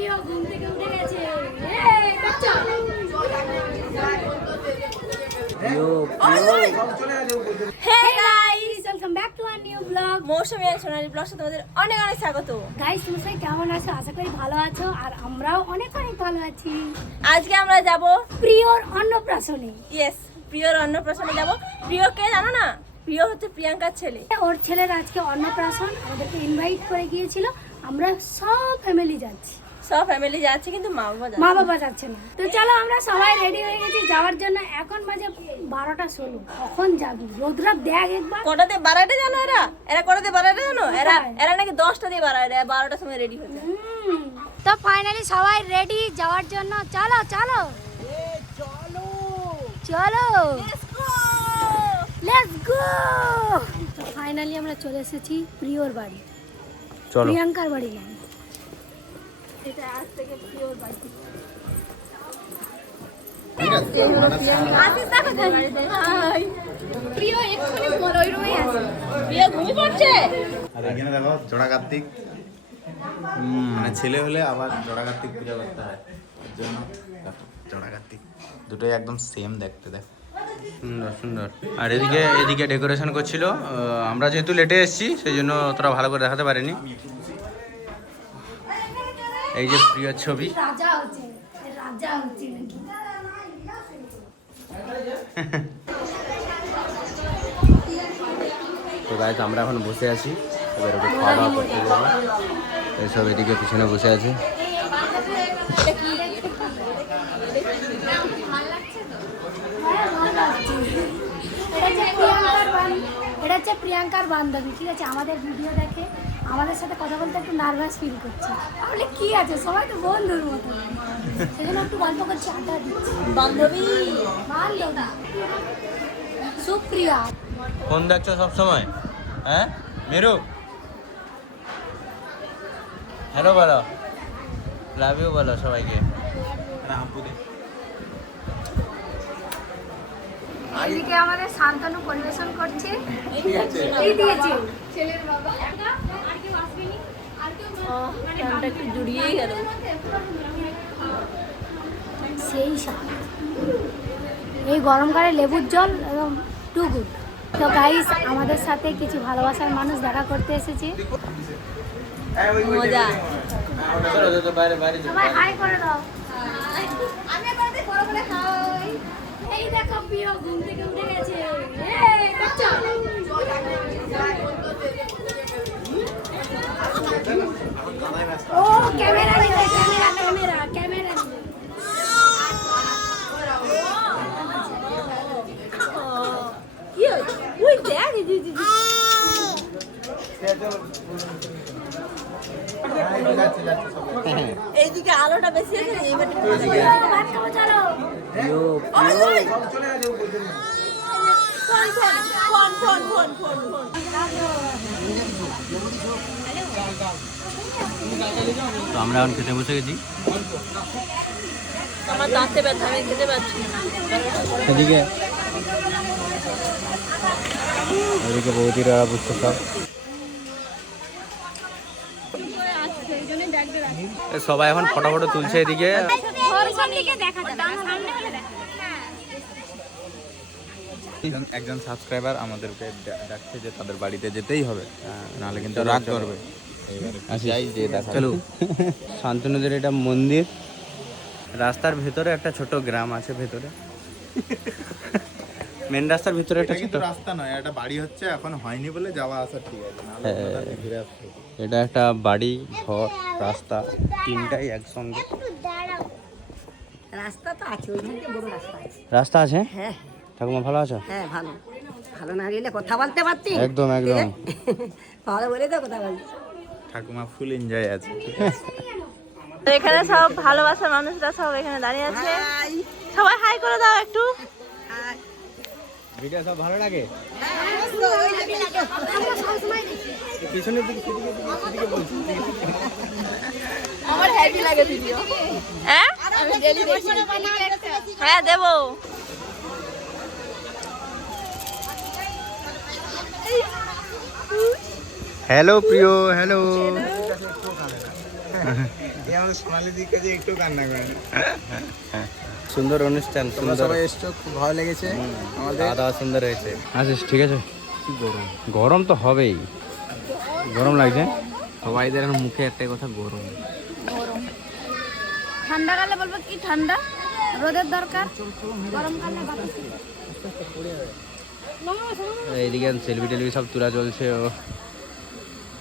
প্রিয় ঘুম থেকে উঠে গেছে। এই, বাচ্চা। Hey guys, welcome back to our new vlog. মৌসুমী আর সোনালি ব্লগসে তোমাদের অনেক অনেক স্বাগত। গাইস তুমি সবাই কেমন আছো? আশা করি ভালো আছো আর আমরাও অনেক অনেক ভালো আছি। আজকে আমরা যাব প্রিয়র অন্নপ্রাশনে। ইয়েস প্রিয়র অন্নপ্রাশনে যাব। প্রিয়কে জানো না? প্রিয় হচ্ছে প্রিয়াঙ্কার ছেলে। ওর ছেলের আজকে অন্নপ্রাশন আমাদেরকে ইনভাইট করে গিয়েছিল। আমরা সব ফ্যামিলি যাচ্ছি। সব ফ্যামিলি যাচ্ছে কিন্তু মা বাবা মা বাবা যাচ্ছে না। তো চলো আমরা সবাই রেডি হয়ে গেছি যাওয়ার জন্য। এখন বাজে বারোটা ষোলো। কখন যাবি? রোদ্রা দেখ একবার। কটাতে বারোটা জানো এরা? এরা কটাতে বারোটা জানো? এরা এরা নাকি দশটা দিয়ে বারোটা বারোটার সময় রেডি হচ্ছে তো ফাইনালি সবাই রেডি যাওয়ার জন্য। চলো চলো। চলো। লেটস গো তো ফাইনালি আমরা চলে এসেছি প্রিয়র বাড়ি। চলো। প্রিয়াঙ্কার বাড়ি নয় এটা আজ থেকে কার্তিক মানে ছেলে হলে আবার জোড়া কার্তিক পূজা করতে হয়। এর জন্য জোড়া কার্তিক দুটোই একদম সেম দেখতে দেখ। সুন্দর সুন্দর। আর এদিকে এদিকে ডেকোরেশন করছিল। আমরা যেহেতু লেটে এসেছি সেই জন্য অতটা ভালো করে দেখাতে পারিনি। এই যে প্রিয় ছবি। তো গাইজ আমরা এখন বসে আছি। এবার ওকে খাওয়া দাওয়া করতে যাব। এইসব এদিকে পিছনে বসে আছে। এটা হচ্ছে প্রিয়াঙ্কার বান্ধবী। ঠিক আছে? আমাদের ভিডিও দেখে। আমাদের সাথে কথা বলতে একটু নার্ভাস ফিল করছে। তাহলে কি আছে? সবাই তো বন্ধুর মতো। সেজন্য একটু গল্প করছি আড্ডা দিচ্ছি। বান্ধবী? বান্ধবী। সুপ্রিয়া। ফোন দেখছ সব সময় হ্যাঁ? মেরু? হ্যালো বলো। লাভ ইউ বলো সবাইকে। এদিকে আমাদের শান্তনু পরিবেশন করছে। এই দিয়েছে। একটু জুড়িয়েই গেল সেই এই গরমকালে লেবুর জল এবং টু গুড তো গাইস আমাদের সাথে কিছু ভালোবাসার মানুষ দেখা করতে এসেছে। মজা। হাই করে দাও। এই দেখো প্রিয় ঘুম থেকে উঠে গেছে এই, বাচ্চা। ও ক্যামেরা নিবে ক্যামেরা ক্যামেরা ক্যামেরা কি হয়েছে? দেখ এই যে- যে- যে- এইদিকে আলোটা বেশি আছে। ভাত খাব চলো phone, phone, phone, phone, phone. তো আমরা এখন খেতে বসে গেছি। আমার দাঁতে ব্যথা আমি খেতে পারছি এদিকে। এদিকে বৌদিরা বুঝতে সব। সবাই এখন ফটো ফটো তুলছে এদিকে। একজন- একজন সাবস্ক্রাইবার আমাদেরকে ডা- ডাকছে যে তাদের বাড়িতে যেতেই হবে। নাহলে কিন্তু রাগ করবে। আসি। যাই যে দেখা চলো শান্তনুদের এটা মন্দির। রাস্তার ভেতরে একটা ছোট গ্রাম আছে ভেতরে। মেন রাস্তার ভিতরে একটা ছোট রাস্তা নয় এটা বাড়ি হচ্ছে এখন হয়নি বলে যাওয়া আসা ঠিক আছে। হ্যাঁ। এটা একটা বাড়ি ঘর রাস্তা তিনটাই একসঙ্গে। রাস্তা তো আছে বড় রাস্তা আছে। রাস্তা আছে? হ্যাঁ। ঠাকুমা ভালো আছো? হ্যাঁ ভালো। ভালো না কথা বলতে পারতি? একদম একদম। ভালো বলে তো কথা বলছি ঠাকুমা ফুল এনজয় আছে তো এখানে সব ভালোবাসার মানুষরা সব এখানে দাঁড়িয়ে আছে। সবাই হাই করে দাও একটু। ভিডিও সব ভালো লাগে? পিছনের দিকে দিকে বলছি আমার হ্যাপি লাগে ভিডিও হ্যাঁ হ্যাঁ দেবো। হ্যালো প্রিয় হ্যালো। সুন্দর অনুষ্ঠান সবাই এসছো খুব ভালো লেগেছে খাওয়া দাওয়া সুন্দর হয়েছে। আচ্ছা ঠিক আছে? গরম। গরম তো হবেই। গরম লাগছে? সবাইদের মুখে একটাই কথা গরম। গরম। ঠান্ডাকালে বলব কি ঠান্ডা? রোদের দরকার? গরমকালে বাতাস। এইদিকে সেলফি টেলফি সব তোলা চলছে ও।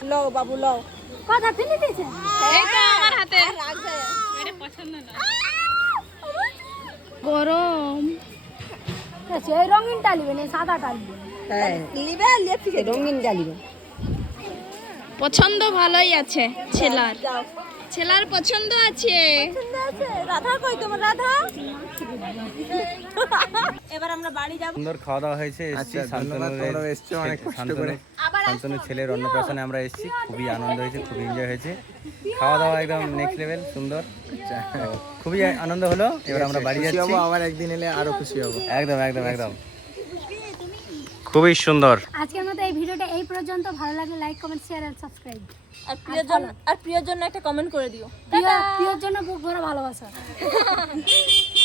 লও বাবু লও। কথা তিনি দিয়েছে। গরম। সেই রঙিন টালিবে না সাদা টালিবে হ্যাঁ। লিবে লিয়ে ফিরে রঙিন জ্বালিবে পছন্দ ভালোই আছে ছেলার। ছেলার পছন্দ আছে? রাধা কই তোমার? রাধা? এবার আমরা বাড়ি যাব। সুন্দর খাওয়া দাওয়া হয়েছে এসছি আচ্ছা, তোমরাও এসছো অনেক কষ্ট করে। শান্তনুর ছেলের অন্নপ্রাশনে আমরা এসেছি খুবই আনন্দ হয়েছে খুবই এনজয় হয়েছে। খাওয়া দাওয়া একদম নেক্সট লেভেল সুন্দর। তো খুবই আনন্দ হলো এবার আমরা বাড়ি যাচ্ছি। আবার একদিন এলে আরও খুশি হব। একদম একদম একদম। খুবই সুন্দর। আজকের মতো এই ভিডিওটা এই পর্যন্ত। ভালো লাগলে like comment share and subscribe আর প্রিয় প্রিয়জন আর প্রিয় জন্য একটা কমেন্ট করে দিও। প্রিয় জন্য বুক ভরা ভালোবাসা।